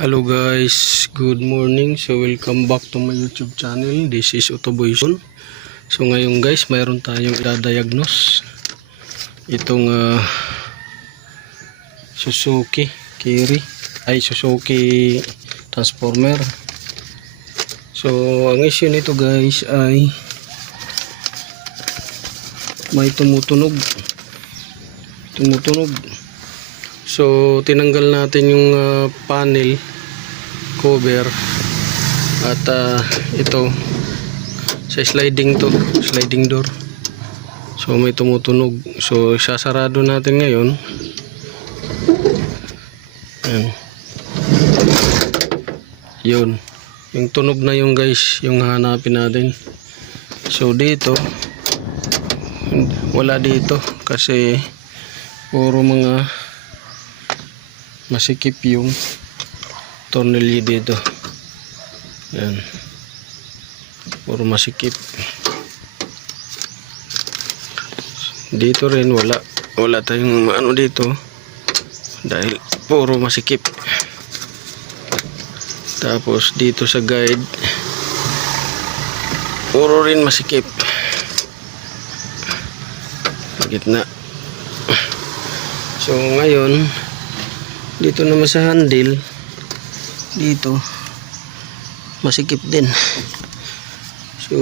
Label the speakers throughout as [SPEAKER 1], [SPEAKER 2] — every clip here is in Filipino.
[SPEAKER 1] Hello guys, good morning. So welcome back to my YouTube channel. This is Otoboyson. So ngayon guys, mayroon tayong i-diagnose. Itong ah, Suzuki Kiri ay Suzuki Transformer. So ang issue nito guys ay may tumutunog. Tumutunog. So tinanggal natin yung ah, panel cover at ah, ito sa sliding to, sliding door. So may tumutunog. So sasarado natin ngayon. Ayan. Yun. Yung tunog na yung guys, yung hanapin natin. So dito wala dito kasi puro mga masikip yung tornilyo dito. Yan puro masikip. Dito rin wala. Wala tayong ano dito. Dahil puro masikip. Tapos dito sa guide puro rin masikip. Gitna. So ngayon dito naman sa handle dito masikip din. So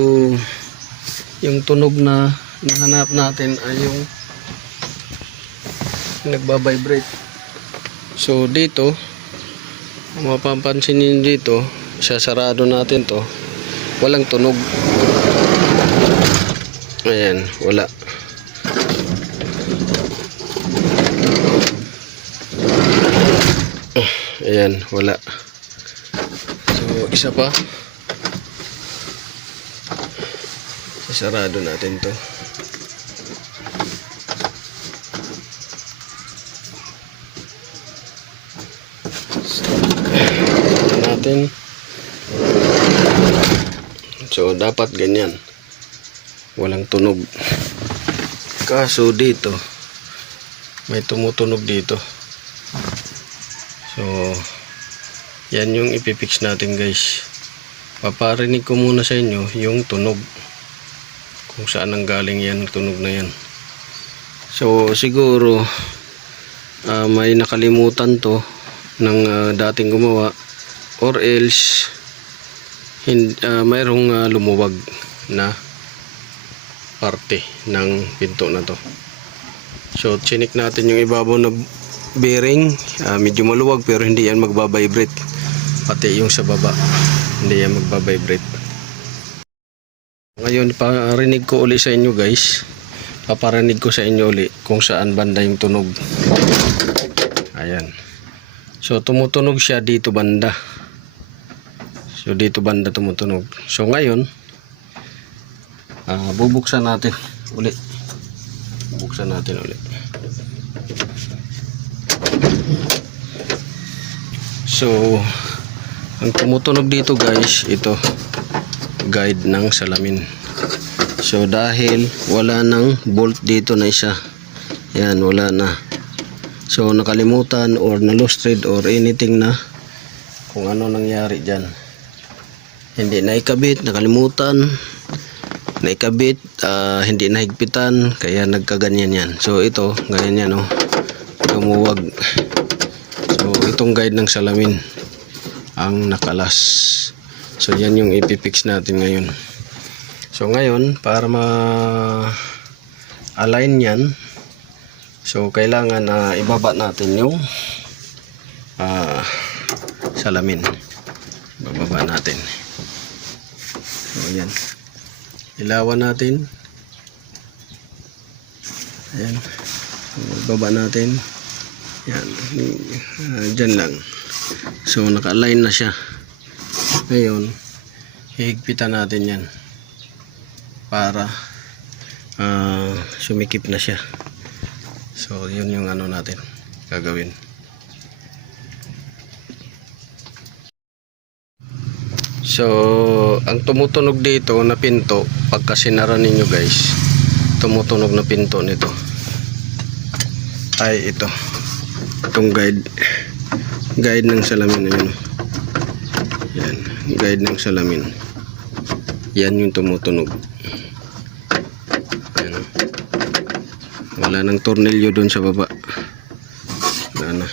[SPEAKER 1] yung tunog na nahanap natin ay yung nagbabibrate. So dito mapapansin niyo dito sasarado natin to. Walang tunog. Ayan wala Ayan, wala. So, isa pa. Isarado natin to. So, natin. So, dapat ganyan. Walang tunog. Kaso dito, may tumutunog dito. So, yan yung ipipix natin guys. Paparinig ko muna sa inyo yung tunog. Kung saan ang galing yan, tunog na yan. So, siguro, ah, may nakalimutan to ng ah, dating gumawa or else hin, ah, mayroong ah, lumuwag na parte ng pinto na to. So, chinik natin yung ibabaw na bearing. Ah, medyo maluwag pero hindi yan magbabibrate. Pati yung sa baba hindi yan magbabibrate. Ngayon parinig ko uli sa inyo guys. Paparinig ko sa inyo uli kung saan banda yung tunog. Ayan. So tumutunog siya dito banda. So dito banda tumutunog. So ngayon ah, bubuksan natin uli. Bubuksan natin uli So, ang tumutunog dito guys, ito guide ng salamin. So, dahil wala nang bolt dito na isa. Yan, wala na. So, nakalimutan or na-lost-thread or anything na kung ano nangyari dyan. Hindi naikabit, nakalimutan, naikabit, ah, hindi nahigpitan, kaya nagkaganyan yan. So, ito, ganyan yan, oh. Tumuwag. So, itong guide ng salamin ang nakalas. So, yan yung ipipix natin ngayon. So, ngayon, para ma-align yan, so, kailangan na ibaba natin yung ah, salamin. Bababa natin. So, yan. Ilawan natin. Ayan. So, baba natin. Yan. Uh, dyan lang. So, naka-align na siya. Ngayon, hihigpitan natin yan. Para ah, sumikip na siya. So, yun yung ano natin gagawin. So, ang tumutunog dito na pinto, pagka sinara ninyo guys, tumutunog na pinto nito ay ito itong guide guide ng salamin na yun guide ng salamin. Yan yung tumutunog. Ayan o. Wala nang tornilyo doon sa baba. Wala na.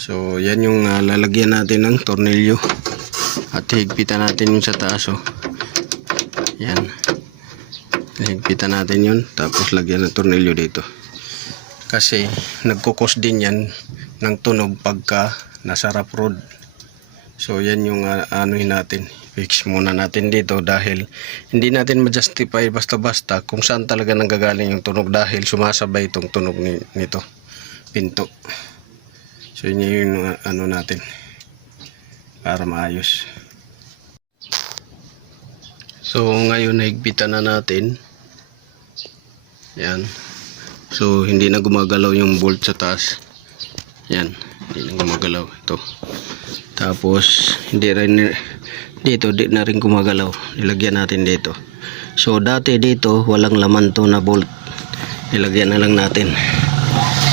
[SPEAKER 1] So, yan yung ah, lalagyan natin ng tornilyo. At higpitan natin yung sa taas oh. Yan. Higpitan natin yun. Tapos lagyan ng tornilyo dito. Kasi nagkukos din yan ng tunog pagka nasa rough road. So yan yung uh, anuhin natin. Fix muna natin dito dahil hindi natin ma-justify basta-basta kung saan talaga nanggagaling yung tunog dahil sumasabay itong tunog ni, nito. Pinto. So yun yung uh, ano natin para maayos. So ngayon naigpitan na natin. Yan. So hindi na gumagalaw yung bolt sa taas. Yan, hindi na gumagalaw ito. Tapos hindi rin dito di na rin gumagalaw. Nilagyan natin dito. So dati dito walang laman to na bolt. Nilagyan na lang natin.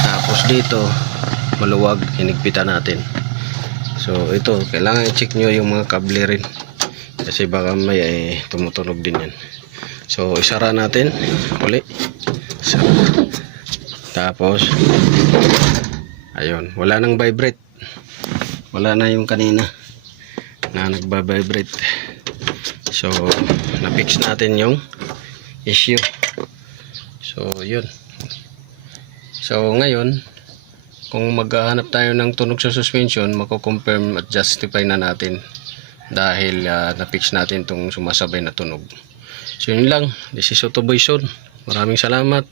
[SPEAKER 1] Tapos dito maluwag hinigpitan natin. So ito kailangan i-check nyo yung mga kable rin. Kasi baka may eh, tumutunog din yan. So isara natin uli. So, tapos ayun, wala nang vibrate. Wala na yung kanina na nagba-vibrate. So, na-fix natin yung issue. So, yun. So, ngayon, kung maghahanap tayo ng tunog sa suspension, mako-confirm at justify na natin dahil ah, na-fix natin tong sumasabay na tunog. So, yun lang. This is Otoboy Son. Maraming salamat.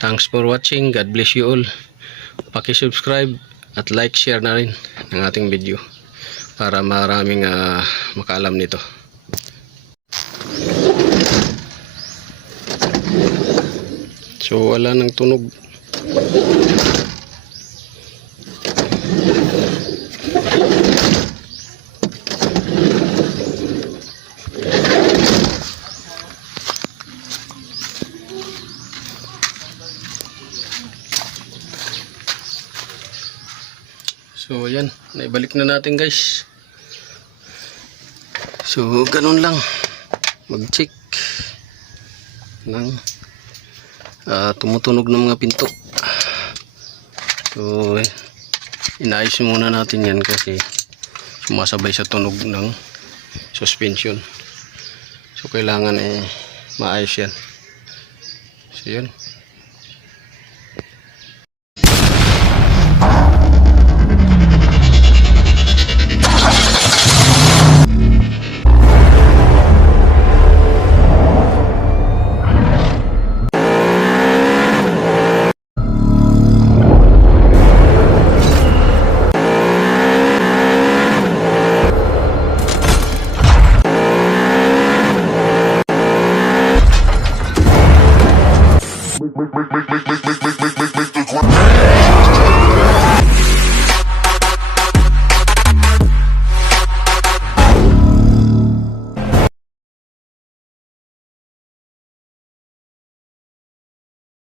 [SPEAKER 1] Thanks for watching. God bless you all. Paki-subscribe at like, share na rin ng ating video para maraming ah, makaalam nito. So wala nang tunog. So yan, naibalik na natin guys. So ganun lang. Mag-check ng ah, tumutunog ng mga pinto. So eh, inaayos muna natin yan kasi sumasabay sa tunog ng suspension. So kailangan eh maayos yan. So yun.
[SPEAKER 2] Make, make, make, make, make, make.